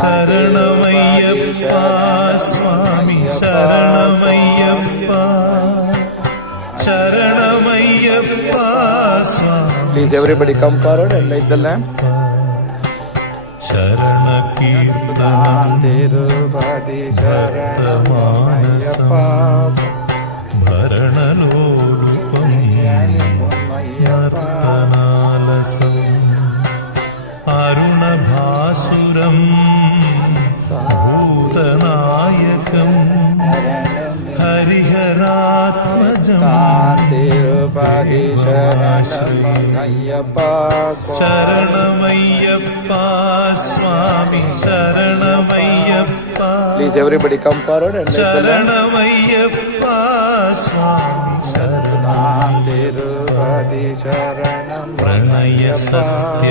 ശരണമയ്യപ്പ സ്വാമി ശരണമയ്യപ്പ ശരണമയ്യപ്പ സ്വാമി. Please everybody come forward and light the lamp. ശരണ കീർത്തനം തിരുപതി ശരണമയ്യപ്പ ഭരണലോലുപം നർത്തനാലസം അരുണഭാസുരം ഭൂതനായകം ഹരിഹരാത്മജം തിരുപതി ശരണമയ്യപ്പ ശരണമയ്യപ്പ സ്വാമി ശരണമയ്യപ്പ. Please everybody come forward and light the lamp. ശരണമയ്യപ്പ സ്വാമി ശരണം തിരുപതി ശരണം പ്രണയ സത്യ